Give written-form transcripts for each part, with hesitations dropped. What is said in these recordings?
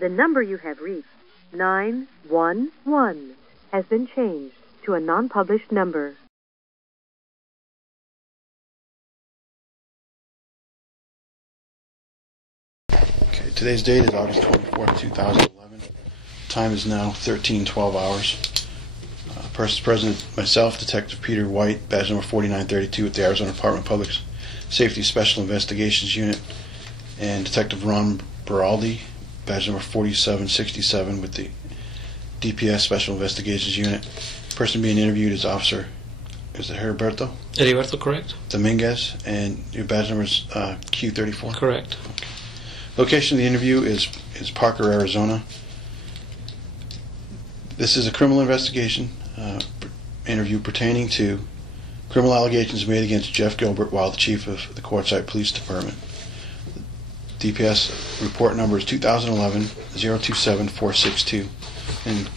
The number you have reached, 911, has been changed to a non-published number. Okay, today's date is August 24th, 2011. Time is now 13:12 hours. Person's present, myself, Detective Peter White, badge number 4932 with the Arizona Department of Public Safety Special Investigations Unit, and Detective Ron Beraldi, badge number 4767 with the DPS Special Investigations Unit. Person being interviewed is Officer, is it Heriberto? Heriberto, correct. Dominguez, and your badge number is Q34? Correct. Okay. Location of the interview is Parker, Arizona. This is a criminal investigation interview pertaining to criminal allegations made against Jeff Gilbert while the Chief of the Quartzsite Police Department. The DPS report number is 2011-027-462. And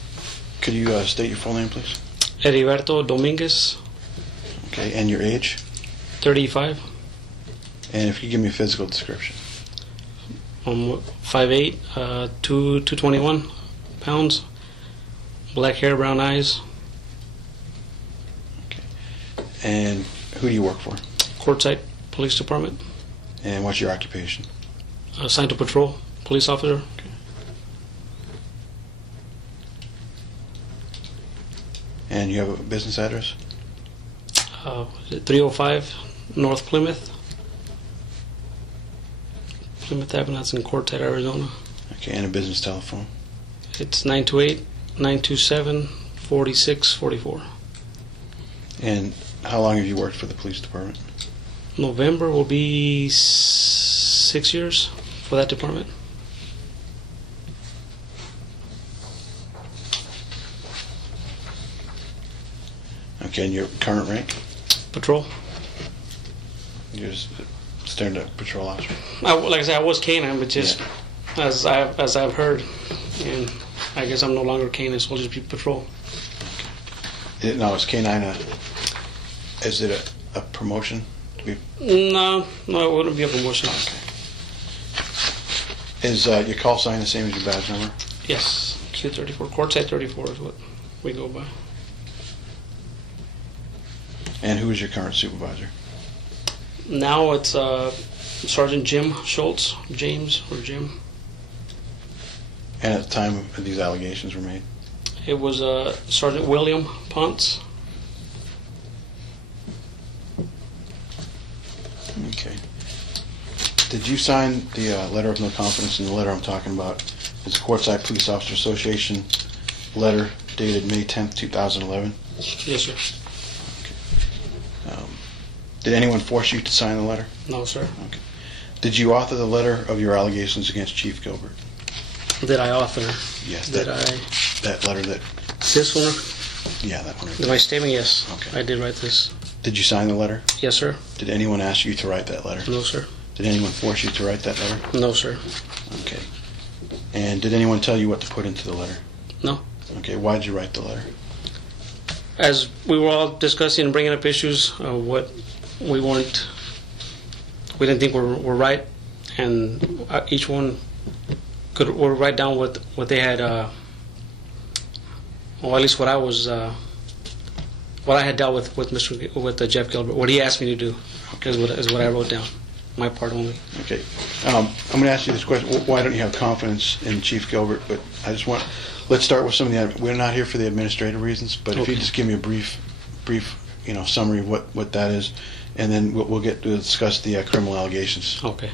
could you state your full name, please? Heriberto Dominguez. Okay, and your age? 35. And if you give me a physical description. 5'8", 221 pounds, black hair, brown eyes. Okay. And who do you work for? Quartzsite Police Department. And what's your occupation? Assigned to patrol, police officer. Okay. And you have a business address? 305 North Plymouth. Plymouth Avenue, that's in Quartzsite, Arizona. Okay, and a business telephone? It's 928-927-4644. And how long have you worked for the police department? November will be 6 years for that department. Okay, and your current rank? Patrol. You're just standard patrol officer? Like I said, I was canine, but just as I've heard, and I guess I'm no longer canine, so I'll just be patrol. Okay. No, it's canine. Is it a promotion? To be? No, it wouldn't be a promotion. Okay. Is your call sign the same as your badge number? Yes, Q34. Quartzsite 34 is what we go by. And who is your current supervisor? Now it's Sergeant Jim Schultz, James or Jim. And at the time these allegations were made? It was Sergeant William Ponce. Okay. Did you sign the letter of no confidence? And the letter I'm talking about is the Quartzsite Police Officer Association letter dated May 10th, 2011? Yes, sir. Did anyone force you to sign the letter? No, sir. Okay. Did you author the letter of your allegations against Chief Gilbert? Did I author? Yes. That letter that... This one? Yeah, that one. My statement, yes. Okay. I did write this. Did you sign the letter? Yes, sir. Did anyone ask you to write that letter? No, sir. Did anyone force you to write that letter? No, sir. Okay. And did anyone tell you what to put into the letter? No. Okay, why did you write the letter? As we were all discussing and bringing up issues, what we didn't think were right, and each one would write down what they had, or at least what I was, what I had dealt with Jeff Gilbert, what he asked me to do, is what I wrote down, my part only. Okay, I'm going to ask you this question: why don't you have confidence in Chief Gilbert? But I just want, let's start with some of the. We're not here for the administrative reasons, but if you just give me a brief, summary of what that is. And then we'll get to discuss the criminal allegations. Okay.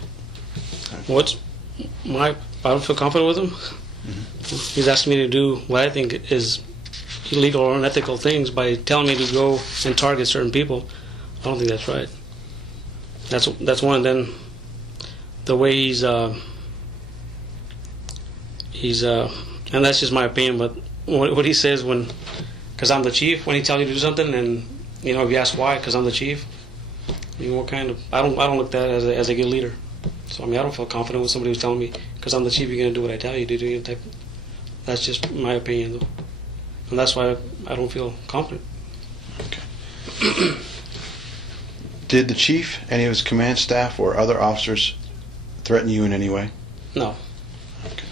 I don't feel confident with him. Mm-hmm. He's asking me to do what I think is illegal or unethical things by telling me to go and target certain people. I don't think that's right. That's one. And then the way he's and that's just my opinion. But what he says because I'm the chief, when he tells you to do something, and if you ask why, because I'm the chief. What kind of? I don't look at that as a good leader. So I don't feel confident with somebody who's telling me because I'm the chief, you're going to do what I tell you to do. That's just my opinion, though, and that's why I don't feel confident. Okay. Did the chief, any of his command staff, or other officers threaten you in any way? No. Okay.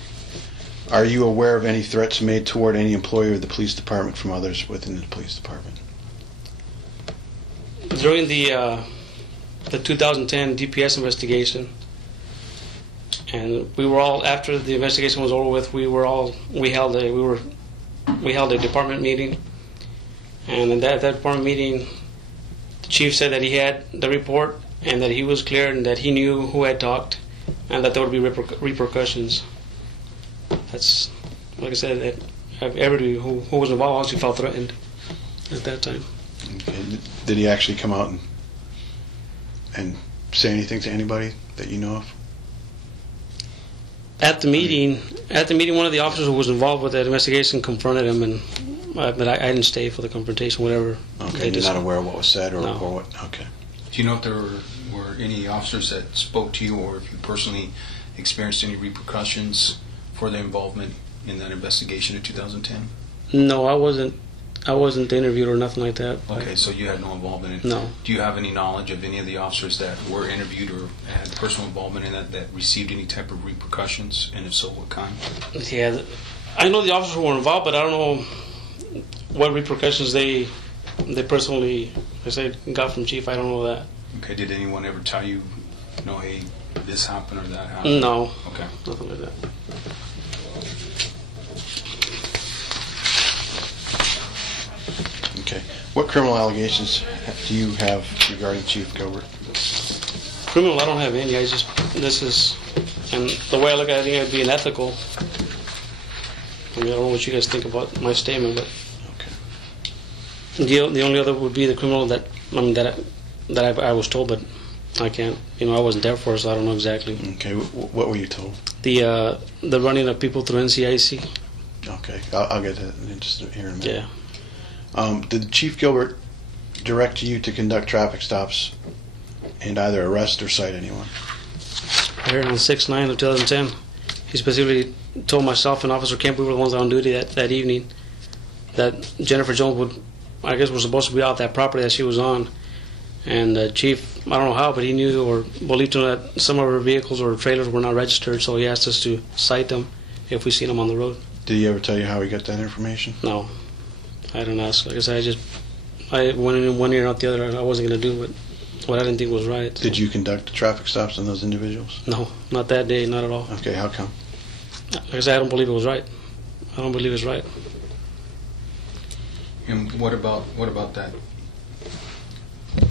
Are you aware of any threats made toward any employee of the police department from others within the police department? During the 2010 DPS investigation, and we were all, after the investigation was over with, we held a department meeting, and in that department meeting, the chief said that he had the report and that he was clear and that he knew who had talked and that there would be repercussions. That's, like I said, that everybody who was involved actually felt threatened at that time. Okay. Did he actually come out and say anything to anybody that you know of? At the meeting, one of the officers who was involved with that investigation confronted him, but I didn't stay for the confrontation. Whatever. Okay, you're not aware of what was said or No. or what? Okay. Do you know if there were any officers that spoke to you, or if you personally experienced any repercussions for their involvement in that investigation in 2010? No, I wasn't interviewed or nothing like that. Okay, so you had no involvement in it? No. Do you have any knowledge of any of the officers that were interviewed or had personal involvement in that received any type of repercussions, and if so, what kind? Yeah, I know the officers who were involved, but I don't know what repercussions they personally, I said, got from chief. I don't know that. Okay, did anyone ever tell you, hey, this happened or that happened? No. Okay. Nothing like that. Okay. What criminal allegations do you have regarding Chief Gilbert? Criminal, I don't have any. This is, and the way I look at it, I think it'd be unethical. I mean, I don't know what you guys think about my statement, but Okay. the only other would be the criminal that I was told, but I can't. I wasn't there for it, so I don't know exactly. Okay. What were you told? The running of people through NCIC. Okay. I'll get that in just here in a minute. Yeah. Did Chief Gilbert direct you to conduct traffic stops and either arrest or cite anyone? Here on 6/9 of 2010, he specifically told myself and Officer Kemp, we were the ones on duty that evening, that Jennifer Jones was supposed to be out that property that she was on. And Chief, I don't know how, but he knew or believed to know that some of her vehicles or trailers were not registered, so he asked us to cite them if we seen them on the road. Did he ever tell you how he got that information? No, I didn't ask. Like I said, I went in one ear and out the other. I wasn't going to do what I didn't think was right. So. Did you conduct traffic stops on those individuals? No, not that day, not at all. Okay, how come? Like I said, I don't believe it was right. I don't believe it's right. And what about that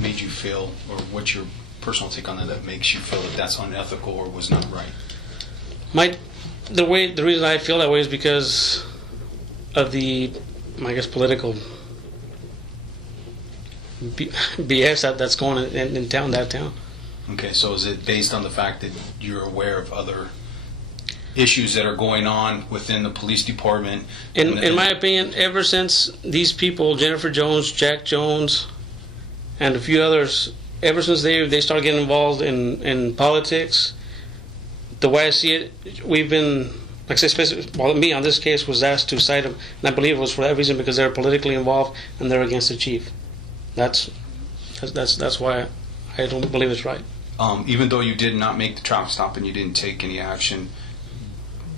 made you feel, or what's your personal take on that makes you feel that that's unethical or was not right? The reason I feel that way is because of the, I guess, political BS that's going on in that town. Okay, so is it based on the fact that you're aware of other issues that are going on within the police department? In my opinion, ever since these people, Jennifer Jones, Jack Jones, and a few others, ever since they started getting involved in politics, the way I see it, we've been, like I said, me on this case was asked to cite them, and I believe it was for that reason, because they're politically involved and they're against the chief. That's why I don't believe it's right. Even though you did not make the traffic stop and you didn't take any action,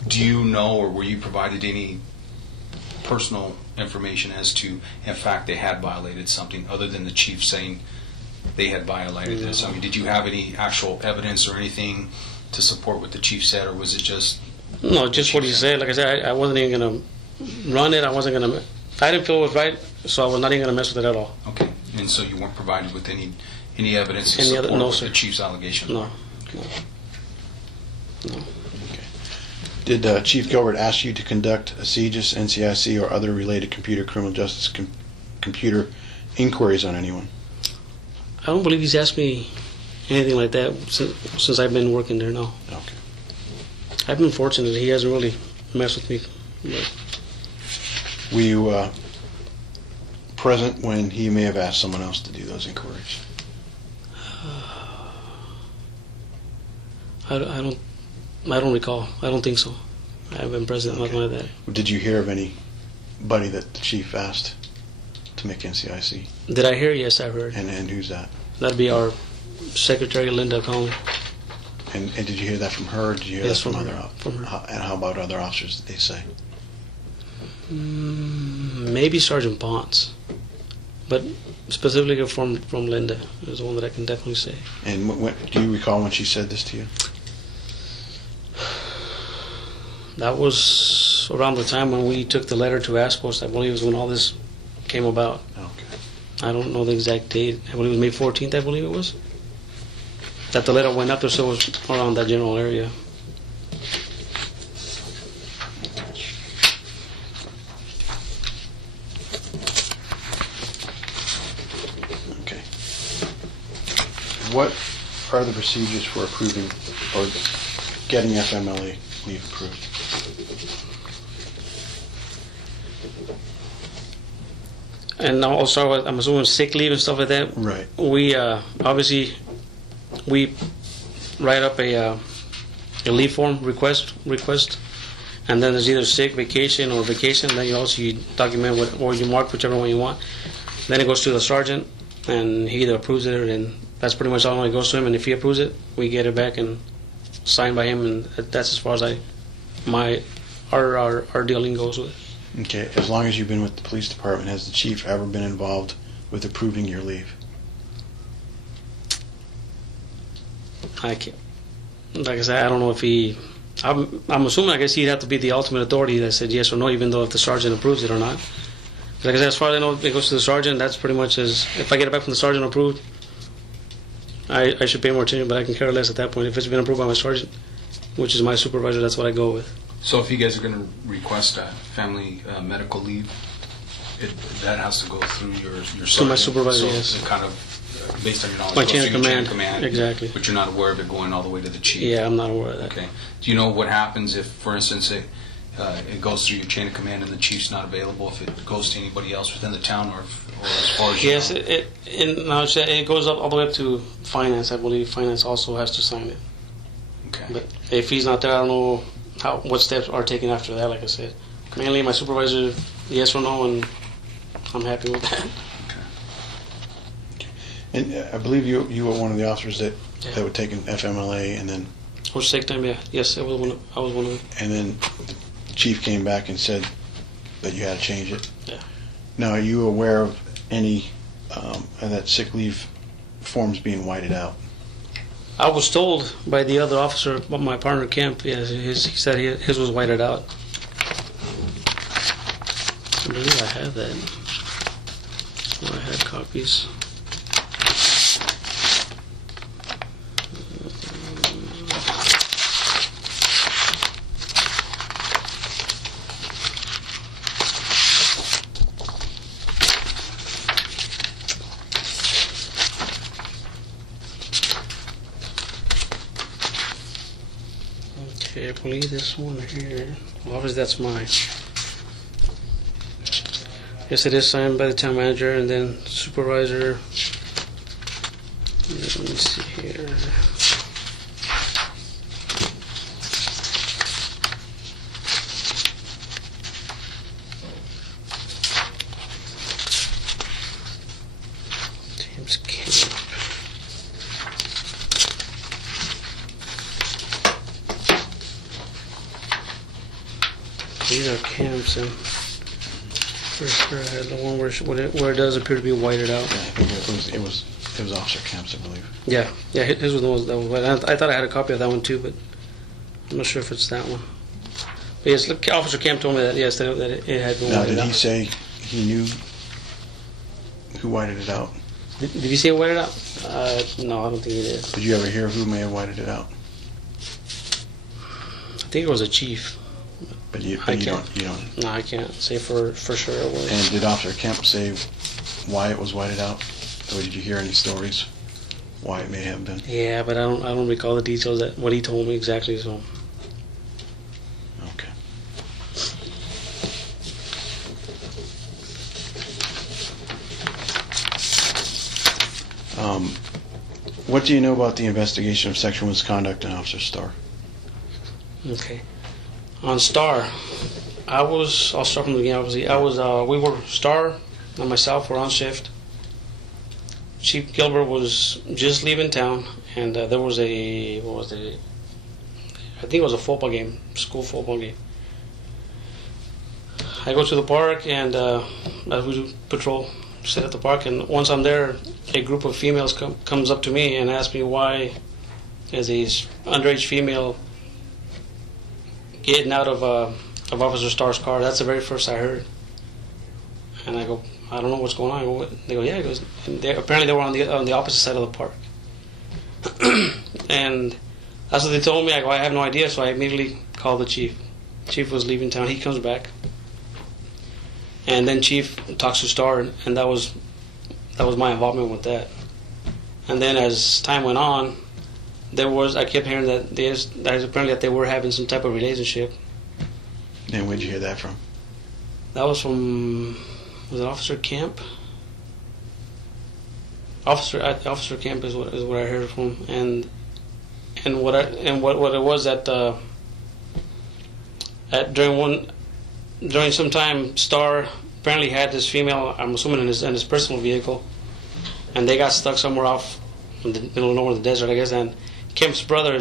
do you know, or were you provided any personal information as to, in fact, they had violated something other than the chief saying they had violated this? I mean, did you have any actual evidence or anything to support what the chief said, or was it just... No, just what he said. Like I said, I wasn't even going to run it. I didn't feel it was right, so I was not even going to mess with it at all. Okay, and so you weren't provided with any evidence to support no, what sir. the chief's allegation? No. Okay. No. Okay. Did Chief Gilbert ask you to conduct a CJINCIC, NCIC, or other related computer criminal justice computer inquiries on anyone? I don't believe he's asked me anything like that since I've been working there now. Okay. I've been fortunate. He hasn't really messed with me. But Were you present when he may have asked someone else to do those inquiries? I don't recall. I don't think so. I haven't been present, nothing like that. Did you hear of anybody that the chief asked to make NCIC? Did I hear? Yes, I heard. And who's that? That'd be our secretary, Linda Conley. And did you hear that from her? Or did you hear Yes, that from from other her. officers? From her. And how about other officers? Did they say? Maybe Sergeant Ponce, but specifically from Linda is the one that I can definitely say. And do you recall when she said this to you? That was around the time when we took the letter to ASPOS. I believe is when all this came about. Okay. I don't know the exact date. I believe it was May 14th, I believe it was. That the letter went up there, so it was around that general area. Okay. What are the procedures for approving or getting FMLA leave approved? And also, I'm assuming sick leave and stuff like that. Right. We obviously we write up a leave form request, and then there's either sick, vacation, or vacation. Then you document or you mark whichever one you want. Then it goes to the sergeant, and he either approves it, and that's pretty much all it goes to him. And if he approves it, we get it back and signed by him, and that's as far as our dealing goes with it. Okay. As long as you've been with the police department, has the chief ever been involved with approving your leave? I can't. Like I said, I don't know if he. I'm assuming. I guess he'd have to be the ultimate authority that said yes or no, even though if the sergeant approves it or not. Like I said, as far as I know, it goes to the sergeant. That's pretty much as if I get it back from the sergeant approved, I should pay more attention. But I can care less at that point. If it's been approved by my sergeant, which is my supervisor, that's what I go with. So if you guys are going to request a family medical leave, that has to go through your sergeant. To my supervisor, so yes. It kind of based on your knowledge. My goes chain through of your command. Exactly. But you're not aware of it going all the way to the chief. Yeah, I'm not aware of that. Okay. Do you know what happens if, for instance, it goes through your chain of command and the chief's not available? If it goes to anybody else within the town, or as far as Yes, you know? it goes up all the way up to finance. I believe finance also has to sign it. Okay. But if he's not there, I don't know what steps are taken after that. Like I said, mainly my supervisor, yes or no, and I'm happy with that. And I believe you were one of the officers that were taking FMLA, and then Or sick time, yeah. Yes, I was one of them. and then the chief came back and said that you had to change it. Yeah. Now, are you aware of any of that sick leave forms being whited out? I was told by the other officer, my partner Kemp, yes, he said his was whited out. I believe I have that. I had copies. Okay, I believe this one here. Well, obviously that's mine. Yes, it is signed by the town manager and then supervisor. Let me see here. James Camp. These are camps, and for sure I had the one where it does appear to be whited out. Yeah, I think it was Officer Kemp's, I believe. Yeah, his was the one that was whited. I thought I had a copy of that one too, but I'm not sure if it's that one. But yes, look, Officer Camp told me that yes, that it had been Now, whited did out. he say he knew who whited it out? Did he say it whited out? No, I don't think he did. Did you ever hear who may have whited it out? I think it was a chief. But you I don't. No, I can't say for sure it was. And did Officer Kemp say why it was whited out? Or did you hear any stories why it may have been? Yeah, but I don't recall the details that what he told me exactly. So Okay. What do you know about the investigation of sexual misconduct in Officer Starr? okay. OnStar, I'll start from the beginning. Obviously, we were Star and myself were on shift. Chief Gilbert was just leaving town, and there was a, what was it? I think it was a football game, school football game. I go to the park, and as we do patrol, sit at the park, and once I'm there, a group of females comes up to me and asks me why is a underage female getting out of Officer Starr's car. That's the very first I heard. And I go, I don't know what's going on. They go, yeah. He goes, apparently they were on the opposite side of the park. And that's what they told me. I go, I have no idea. So I immediately called the chief. Chief was leaving town. He comes back, and then Chief talks to Starr, and that was my involvement with that. And then as time went on, I kept hearing that apparently that they were having some type of relationship. And where'd you hear that from? That was from, was it Officer Camp? Officer Camp is what I heard from, and what it was that during some time, Starr apparently had this female, I'm assuming in his personal vehicle, and they got stuck somewhere off in the middle of nowhere in the desert, I guess. And Kemp's brother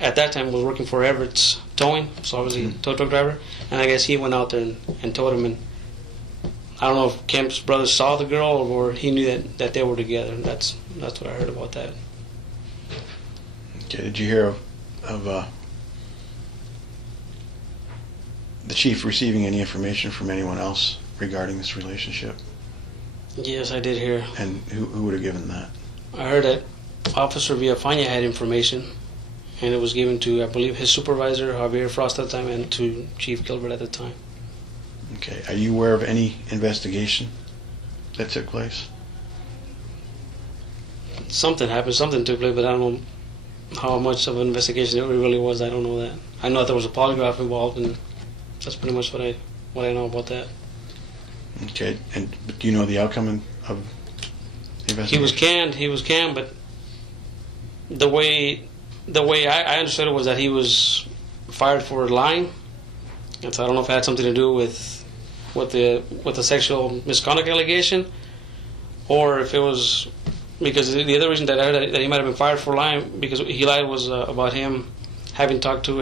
at that time was working for Everett's Towing, so obviously a tow truck driver, and I guess he went out there and towed him. And I don't know if Kemp's brother saw the girl or he knew that they were together. That's what I heard about that. Okay, did you hear of the chief receiving any information from anyone else regarding this relationship? Yes, I did hear. And who would have given that? I heard that Officer Villafana had information, and it was given to, I believe, his supervisor, Javier Frost at the time, and to Chief Gilbert at the time. Okay. Are you aware of any investigation that took place? Something happened, something took place, but I don't know how much of an investigation it really was. I don't know that. I know that there was a polygraph involved, and that's pretty much what I know about that. Okay. And do you know the outcome of the investigation? He was canned, but the way I understood it was that he was fired for lying. And so I don't know if it had something to do with the sexual misconduct allegation, or if it was because the other reason that I heard that he might have been fired for lying because he lied was about him having talked to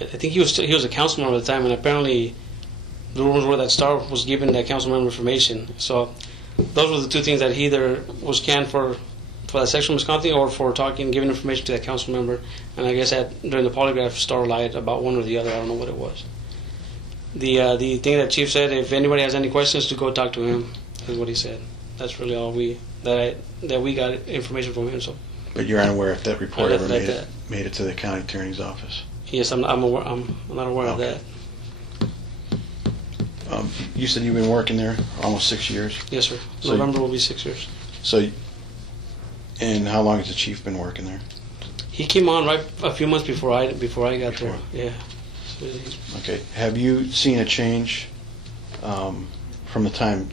I think he was a council member at the time, and apparently the rumors were that Starr was giving that council member information. So those were the two things that he either was canned for that sexual misconduct or for giving information to that council member. And I guess during the polygraph, Starr lied about one or the other. I don't know what it was. The thing that Chief said, if anybody has any questions, to go talk to him, is what he said. That's really all we got information from him. So. But you're unaware if that report ever made it to the county attorney's office? Yes, I'm not aware of that. You said you've been working there almost 6 years? Yes, sir. So November will be 6 years. So, and how long has the chief been working there? He came on right a few months before I got there. Yeah. So okay. Have you seen a change from the time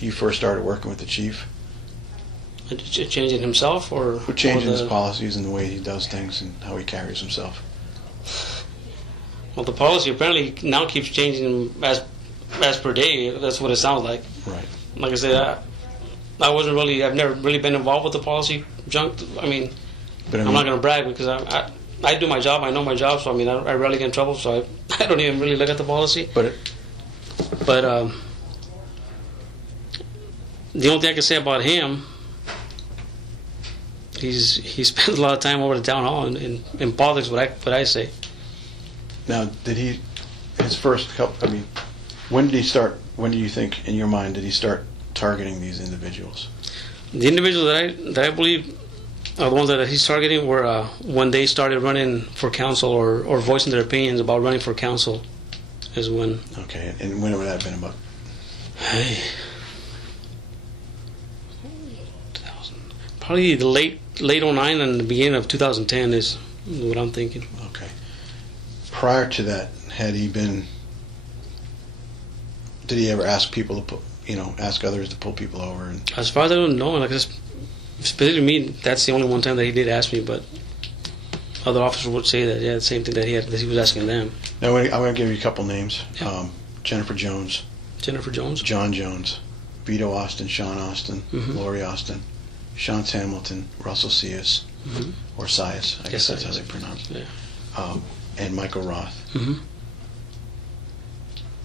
you first started working with the chief? A change in himself, or changing his policies and the way he does things and how he carries himself? Well, the policy apparently now keeps changing as per day. That's what it sounds like. Right. Like I said, I've never really been involved with the policy junk. I mean, I'm not going to brag because I do my job. I know my job, so I rarely get in trouble. So I don't even really look at the policy. But the only thing I can say about him, he spends a lot of time over the town hall in politics. What I say. Now, his first couple? When did he start? When do you think, in your mind, did he start targeting these individuals? The individuals that I believe are the ones that he's targeting were when they started running for council or voicing their opinions about running for council. Is when. Okay, and when would that have been about? Probably the late 09 and the beginning of 2010 is what I'm thinking. Okay. Prior to that, did he ever ask people to ask others to pull people over? And as far as I don't know, specifically me, that's the only one time that he did ask me, but other officers would say that, the same thing that he was asking them. Now, I'm going to give you a couple names. Yeah. Jennifer Jones, John Jones, Vito Austin, Sean Austin, Lori Austin, Sean Hamilton, Russell Cias, or Cias, I guess that's how they pronounce it, and Michael Roth.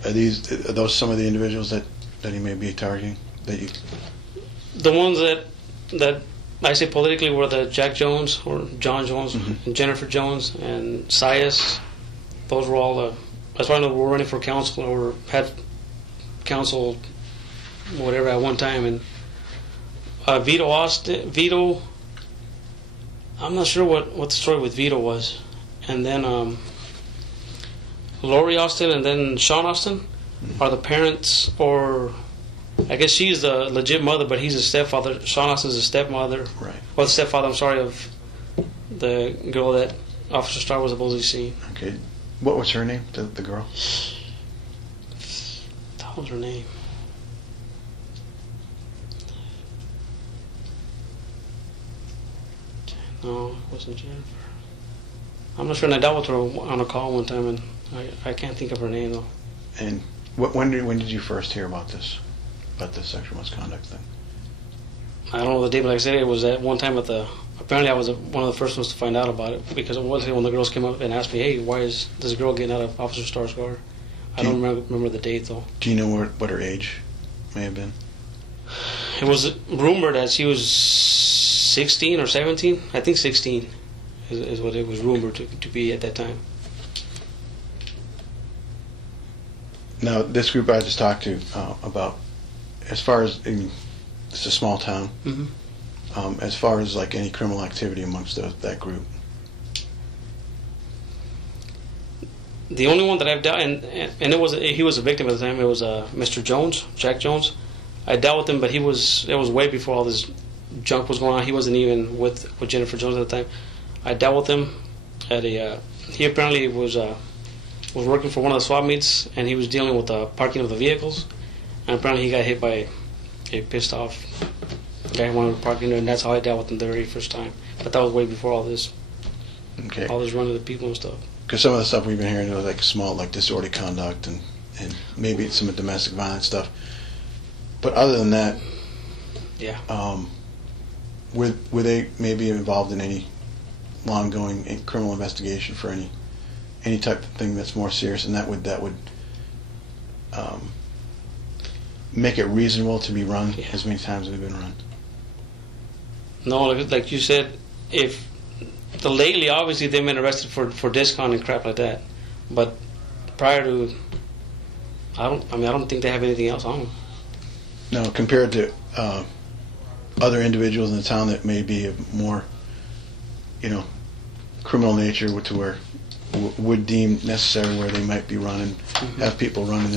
Are those some of the individuals that he may be targeting? The ones that I say politically were the Jack Jones or John Jones and Jennifer Jones and Cias. Those were all as far as I know, were running for council or had council, whatever, at one time. And Vito, I'm not sure what the story with Vito was. And then Lori Austin and then Sean Austin are the parents, or I guess she's the legit mother, but he's a stepfather. Sean Austin's a stepmother. Right. Well, the stepfather, I'm sorry, of the girl that Officer Starr was supposedly seeing. Okay. What was her name, the girl? That was her name. No, it wasn't Jennifer. I'm not sure, and I dealt with her on a call one time, and I can't think of her name, though. And when did you first hear about this sexual misconduct thing? I don't know the date, but like I said, it was at one time apparently I was one of the first ones to find out about it, because it was when the girls came up and asked me, hey, why is this girl getting out of Officer Starr's car? I don't remember the date, though. Do you know what her age may have been? It was rumored that she was 16 or 17. I think 16 is what it was rumored to be at that time. Now, this group I just talked to about, as far as, it's a small town, as far as like any criminal activity amongst that group. The only one that I've dealt, and he was a victim at the time. It was Mr. Jones, Jack Jones. I dealt with him, but it was way before all this junk was going on. He wasn't even with Jennifer Jones at the time. I dealt with him at he apparently was working for one of the swap meets, and he was dealing with the parking of the vehicles, and apparently he got hit by a pissed off guy who wanted to park in there, and that's how I dealt with him the very first time. But that was way before all this running the people and stuff. Because some of the stuff we've been hearing was like small, like disorderly conduct and maybe some domestic violence stuff. But other than that, were they maybe involved in any ongoing criminal investigation for any type of thing that's more serious, and that would make it reasonable to be run as many times as they've been run? No, like you said, if lately obviously they've been arrested for discount and crap like that, but prior to, I don't think they have anything else on them. No, compared to other individuals in the town that may be of more, criminal nature, to where would deem necessary, where they might be running, have people running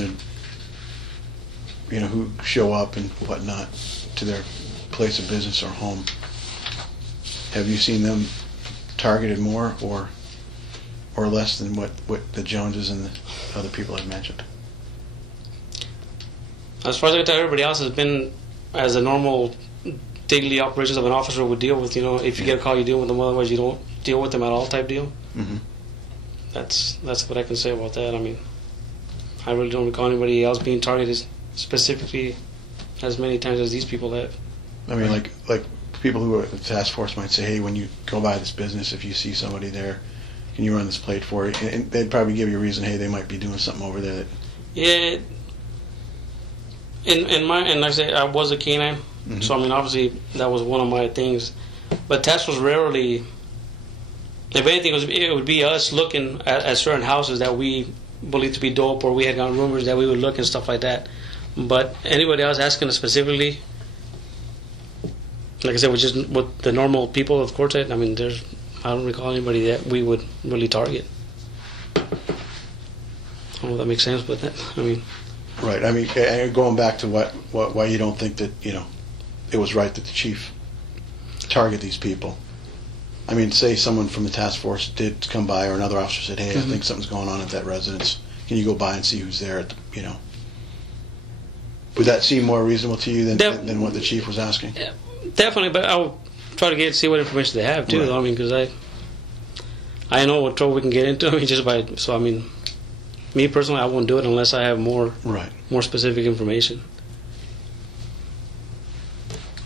their, who show up and whatnot to their place of business or home. Have you seen them targeted more or less than what the Joneses and the other people I've mentioned? As far as I can tell, everybody else has been as a normal daily operations of an officer would deal with. If you get a call, you deal with them. Otherwise, you don't deal with them at all. Type deal. Mm-hmm. That's what I can say about that. I mean, I really don't recall anybody else being targeted specifically as many times as these people have. I mean, like people who are the task force might say, hey, when you go by this business, if you see somebody there, can you run this plate for you? And they'd probably give you a reason, hey, they might be doing something over there. Yeah. And like I say, I was a canine, so I mean, obviously that was one of my things. But task was rarely, if anything, it would be us looking at certain houses that we believed to be dope, or we had gotten rumors that we would look and stuff like that. But anybody else asking us specifically, like I said, was just with the normal people of Quartzsite. I mean, I don't recall anybody that we would really target. I don't know if that makes sense, but I mean. Right. I mean, going back to why you don't think that it was right that the chief target these people. I mean, say someone from the task force did come by, or another officer said, "Hey, I think something's going on at that residence. Can you go by and see who's there?" Would that seem more reasonable to you than what the chief was asking? Yeah, definitely, but I'll try to see what information they have too. Right. Though, I mean, because I know what trouble we can get into. I mean, so I mean. Me personally, I won't do it unless I have more specific information.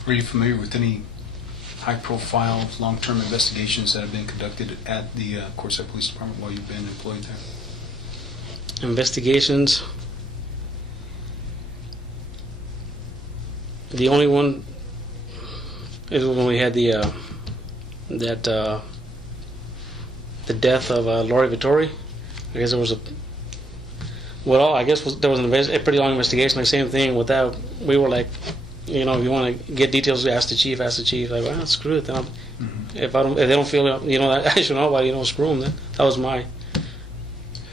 Are you familiar with any high-profile, long-term investigations that have been conducted at the Quartzsite Police Department while you've been employed there? Investigations. The only one is when we had the death of Lori Vittori. I guess there was there was a pretty long investigation. The same thing with that. We were like, if you want to get details, ask the chief. Like, well, screw it. Then if they don't feel, I should know about it, screw them. Then that was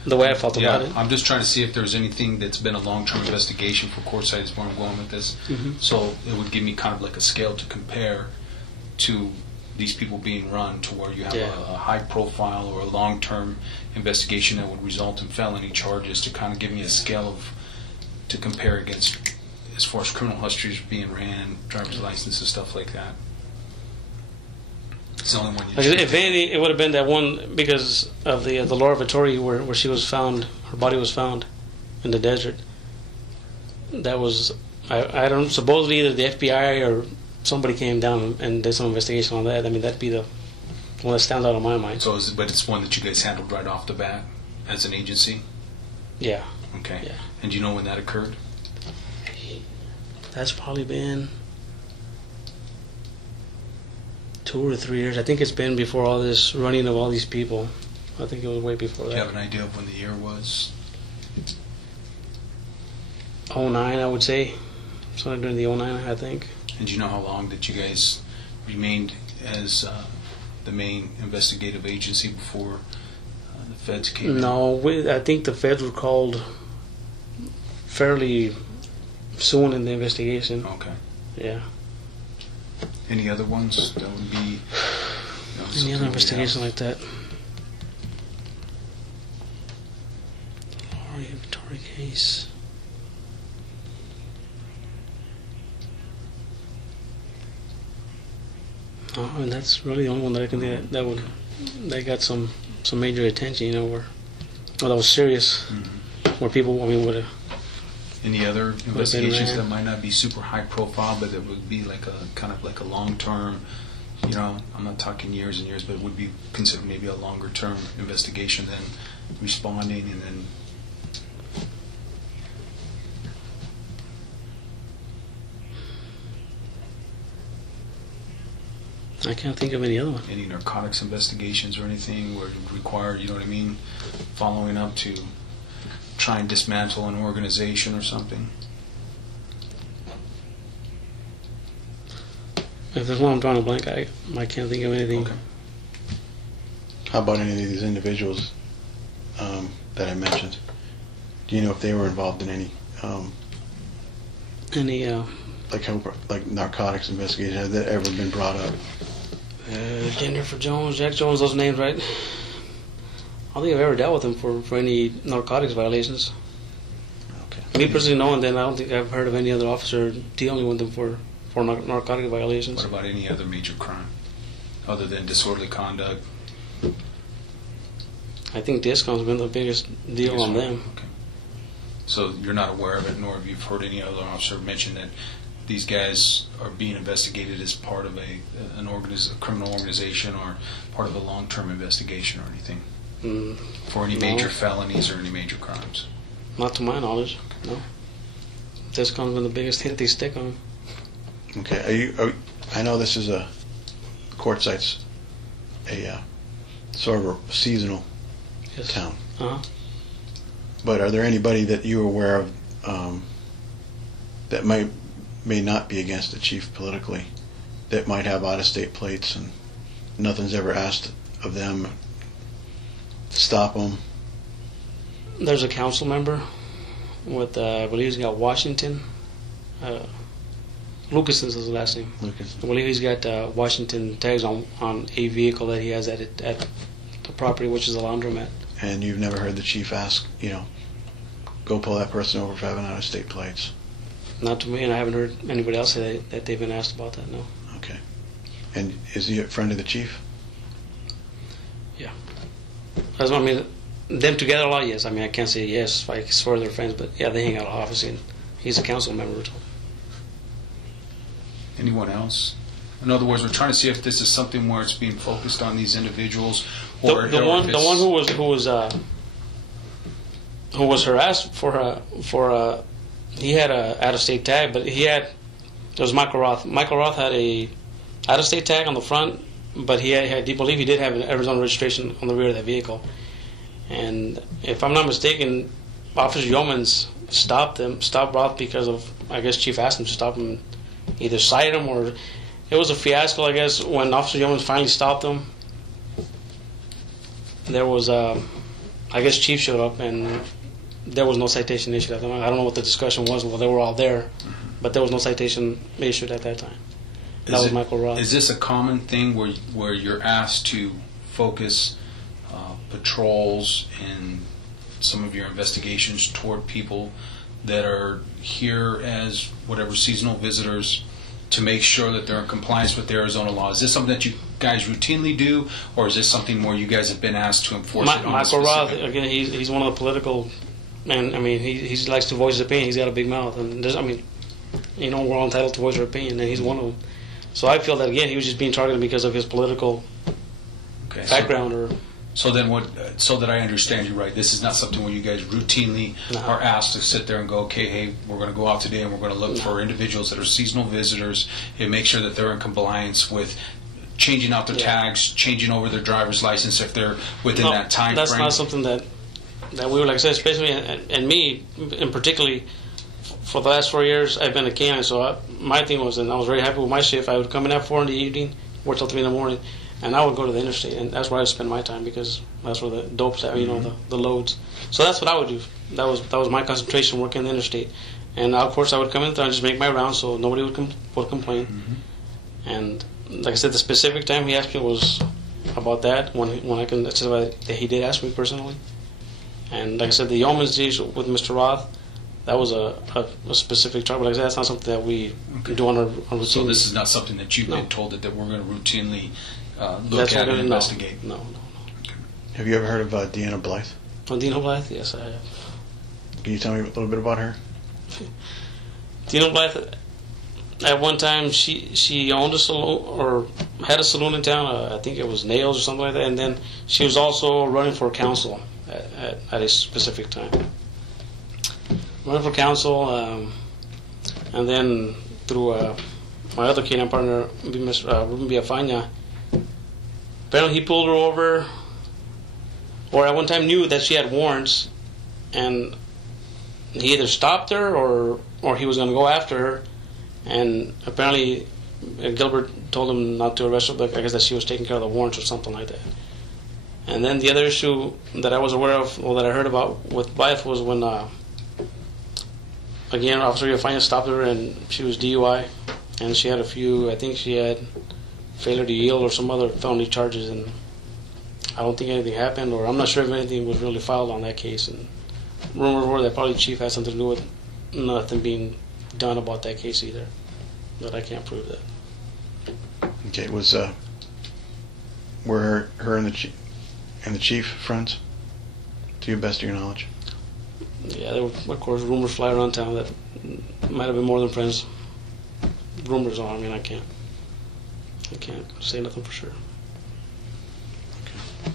the way I felt about it. I'm just trying to see if there's anything that's been a long-term investigation for Quartzsite is where I'm going with this. So it would give me kind of like a scale to compare to these people being run to where you have a high-profile or a long-term investigation that would result in felony charges to kind of give me a scale to compare against as far as criminal histories being ran, driver's licenses, stuff like that. It's the only one you if anything, it would have been that one because of the Laura Vittori where she was found, her body was found in the desert. That was, I don't, supposedly either the FBI or somebody came down and did some investigation on that. I mean, that'd be the one that stands out in my mind. So, but it's one that you guys handled right off the bat as an agency? Yeah. Okay. Yeah. And do you know when that occurred? That's probably been 2 or 3 years. I think it's been before all this running of all these people. I think it was way before that. Do you have an idea of when the year was? 09, I would say. Something during the 09, I think. And do you know how long that you guys remained as the main investigative agency before the feds came in? No, I think the feds were called fairly soon in the investigation. Okay. Yeah. Any other ones that would be... Any other investigation like that? Lori Vittori case. Oh, and that's really the only one that I can think that got some major attention, where that was serious, where people, would have. Any other investigations that might not be super high profile, but that would be like a kind of like a long term, I'm not talking years and years, but it would be considered maybe a longer term investigation than responding and then. I can't think of any other one. Any narcotics investigations or anything where it would require, following up to try and dismantle an organization or something? If there's one I'm drawing a blank, I can't think of anything. Okay. How about any of these individuals that I mentioned? Do you know if they were involved in any like narcotics investigation? Has that ever been brought up? Jennifer Jones, Jack Jones, those names, right? I don't think I've ever dealt with them for any narcotics violations. Okay. Me personally knowing them, I don't think I've heard of any other officer dealing with them for narcotic violations. What about any other major crime other than disorderly conduct? I think DISCOM's been the biggest deal on them. Okay. So you're not aware of it, nor have you heard any other officer mention that these guys are being investigated as part of a criminal organization or part of a long-term investigation or anything? For any major felonies or any major crimes? Not to my knowledge, no. DISCOM's been the biggest hit they stick on. Okay. I know this is a Quartzsite's a sort of a seasonal town. But are there anybody that you're aware of that may not be against the chief politically, that might have out-of-state plates and nothing's ever asked of them to stop them? There's a council member with, I believe he's got Washington. Lucas is his last name. Lucas. I believe he's got Washington tags on a vehicle that he has at the property, which is a laundromat. And you've never heard the chief ask, go pull that person over for having out-of-state plates? Not to me, and I haven't heard anybody else say that they've been asked about that, no. Okay. And is he a friend of the chief? Yeah. Them together a lot, yes. I can't say yes, I swear they're friends, but yeah, they hang out obviously, and he's a council member. Anyone else In other words, we're trying to see if this is something where it's being focused on these individuals, or the one who was harassed for he had a out-of-state tag, but it was Michael Roth. Michael Roth had a out-of-state tag on the front, but I believe he did have an Arizona registration on the rear of that vehicle. And if I'm not mistaken, Officer Yeomans stopped Roth because of, I guess Chief asked him to stop him, either cite him, or it was a fiasco, I guess, when Officer Yeomans finally stopped him. There was, I guess Chief showed up, and there was no citation issued at that time. I don't know what the discussion was while they were all there, but there was no citation issued at that time. That was Michael Roth. Is this a common thing where you're asked to focus patrols and some of your investigations toward people that are here as whatever seasonal visitors to make sure that they're in compliance with the Arizona law? Is this something that you guys routinely do, or is this something where you guys have been asked to enforce it on Michael Roth, again, he's one of the political, and I mean, he likes to voice his opinion. He's got a big mouth, and I mean, you know, we're all entitled to voice our opinion, and he's one of them. So I feel that, again, he was just being targeted because of his political background. So that I understand you right, this is not something where you guys routinely are asked to sit there and go, okay, hey, we're going to go out today and we're going to look for individuals that are seasonal visitors and make sure that they're in compliance with changing out their tags, changing over their driver's license if they're within that time frame. That's frame. not something that we were, like I said, especially, and me in particularly, for the last 4 years, I've been a canine, so my thing was, and I was very happy with my shift, I would come in at 4 in the evening, work till 3 in the morning, and I would go to the interstate, and that's where I would spend my time, because that's where the dope's at, you know, the loads. So that's what I would do. That was my concentration, working the interstate. And of course I would come in there and just make my rounds so nobody would complain. And like I said, the specific time he asked me was about that, when I can testify that he did ask me personally. And like I said, the yeoman's deeds with Mr. Roth, that was a specific charge, but like I said, that's not something that we do on our routine. So this is not something that you've been told that we're going to routinely look at and investigate? No. Have you ever heard of Deanna Blythe? Oh, Deanna Blythe? Yes, I have. Can you tell me a little bit about her? Deanna Blythe, at one time, she owned a saloon, or had a saloon in town. I think it was Nails or something like that. And then she was also running for council at a specific time. Running for council, and then through my other canine partner, Ruben Villafana, apparently he pulled her over, or at one time knew that she had warrants, and he either stopped her or he was going to go after her, and apparently Gilbert told him not to arrest her, but I guess that she was taking care of the warrants or something like that. And then the other issue that I was aware of, or that I heard about with Blythe, was when again, Officer Villafana stopped her and she was DUI, and she had a few, I think she had failure to yield or some other felony charges, and I don't think anything happened, or I'm not sure if anything was really filed on that case. And rumors were that probably the chief had something to do with nothing being done about that case either, but I can't prove that. Okay, were her and the chief friends, to your best of your knowledge? Yeah, there were, of course, rumors fly around town that might have been more than friends. Rumors are, I mean, I can't say nothing for sure. Okay.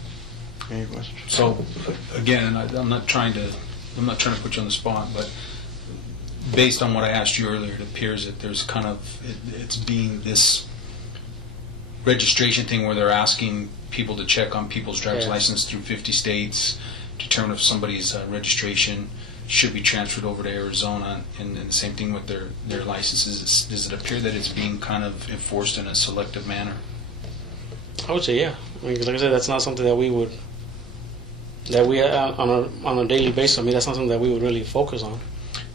Any questions? So, again, I'm not trying to put you on the spot, but based on what I asked you earlier, it appears that there's kind of it's being this registration thing where they're asking people to check on people's driver's license through 50 states, determine if somebody's registration should be transferred over to Arizona, and the same thing with their licenses. Does it appear that it's being kind of enforced in a selective manner? I would say, yeah. I mean, like I said, that's not something that we would, on a daily basis. I mean, that's not something that we would really focus on.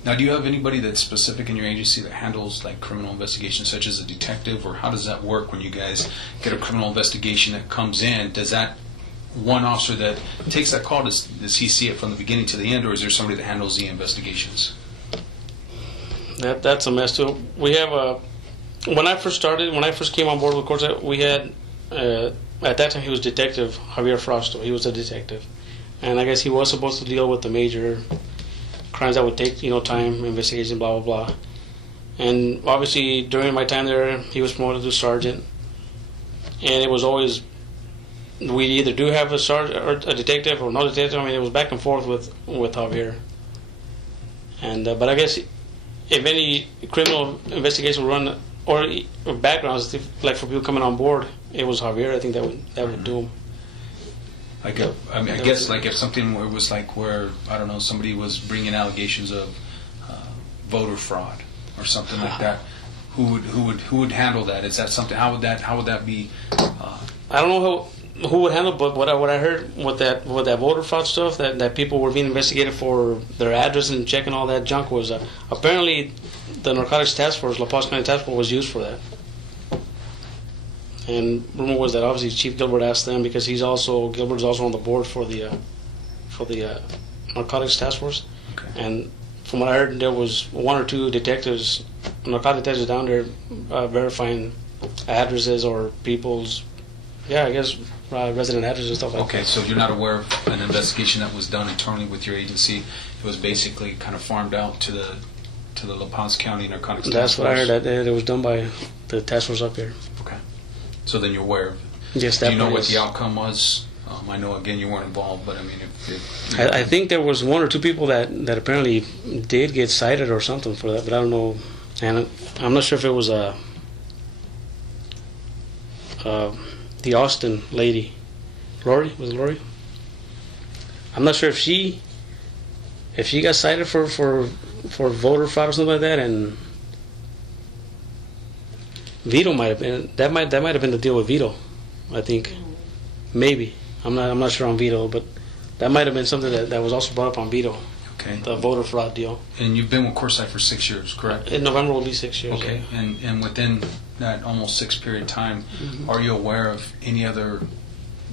Now, do you have anybody that's specific in your agency that handles like criminal investigations, such as a detective, or how does that work when you guys get a criminal investigation that comes in? Does that one officer that takes that call, does he see it from the beginning to the end, or is there somebody that handles the investigations? That's a mess too. We have when I first came on board with Quartzsite, we had at that time he was Detective Javier Frosto. He was a detective, and I guess he was supposed to deal with the major crimes that would take time, investigation, blah blah blah. And obviously, during my time there, he was promoted to sergeant. And it was always, we either do have a sergeant or a detective or no detective. I mean, it was back and forth with Javier. And but I guess if any criminal investigation run or backgrounds, like for people coming on board, it was Javier. I think that would do him. Like, I guess like if something was like where, I don't know, somebody was bringing allegations of voter fraud or something like that, who would handle that? Is that something? How would that be? I don't know who would handle, but what I heard with that voter fraud stuff, that people were being investigated for their address and checking all that junk was apparently the Narcotics Task Force, La Paz County Task Force, was used for that. And rumor was that obviously Chief Gilbert asked them because Gilbert's also on the board for the Narcotics Task Force. Okay. And from what I heard, there was one or two detectives, narcotic detectives down there verifying addresses or people's, I guess resident addresses and stuff like that. Okay, so you're not aware of an investigation that was done internally with your agency? It was basically kind of farmed out to the La Paz County Narcotics Task Force? That's what I heard, that it was done by the task force up here. Okay. So then you're aware of it? Yes, do you know what the outcome was? I know, again, you weren't involved, but I mean... I think there was one or two people that apparently did get cited or something for that, but I don't know. And I'm not sure if it was the Austin lady. Lori? Was it Lori? I'm not sure if she got cited for voter fraud or something like that, and Vito might have been. That might have been the deal with Vito, I think. Maybe. I'm not sure on Vito, but that might have been something that was also brought up on Vito. Okay. The voter fraud deal. And you've been with Quartzsite for 6 years, correct? In November will be 6 years. Okay. Yeah. And within that almost 6 period of time, are you aware of any other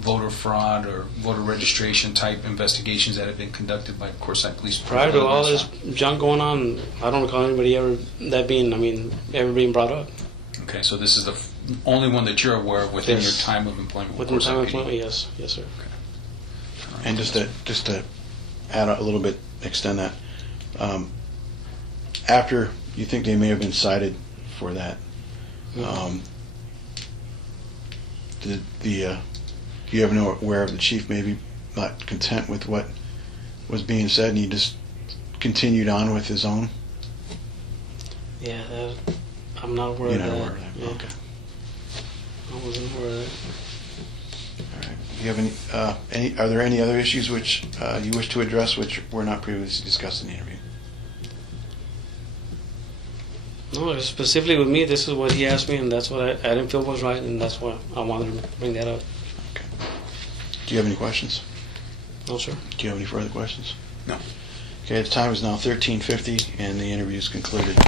voter fraud or voter registration type investigations that have been conducted by Quartzsite Police Department? Prior to all this junk going on, I don't recall anybody ever being brought up. Okay, so this is the only one that you're aware of within your time of employment with Within time of Quartzsite employment, PD? yes, sir. Okay. And just to add a little bit, extend that, after you think they may have been cited for that, you have no aware of the chief maybe not content with what was being said, and he just continued on with his own? Yeah, I'm not aware You're of not that. aware of that? Yeah. Okay. I wasn't aware of that. All right. Do you have any? Are there any other issues which you wish to address which were not previously discussed in the interview? No, specifically with me, this is what he asked me, and that's what I didn't feel was right, and that's why I wanted to bring that up. Okay. Do you have any questions? No, sir. Do you have any further questions? No. Okay. The time is now 13:50, and the interview is concluded.